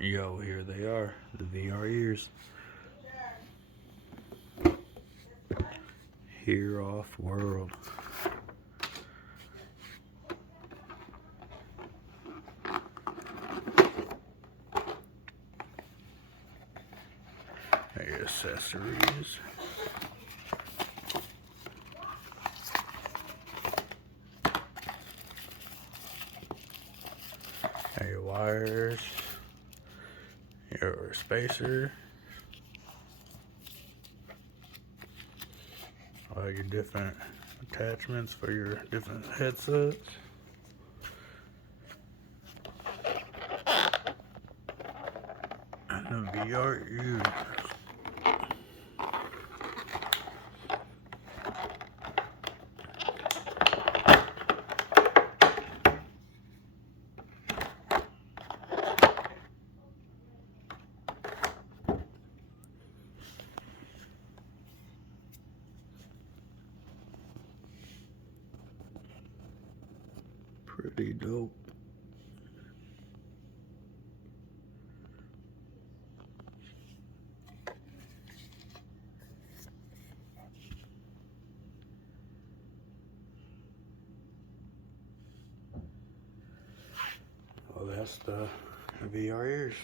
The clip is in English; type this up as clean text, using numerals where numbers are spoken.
Yo, here they are, the VR ears. Here off world. Your accessories. Your wires. Your spacer. All your different attachments for your different headsets. And the VR ears. Pretty dope. Well, that's the VR ears.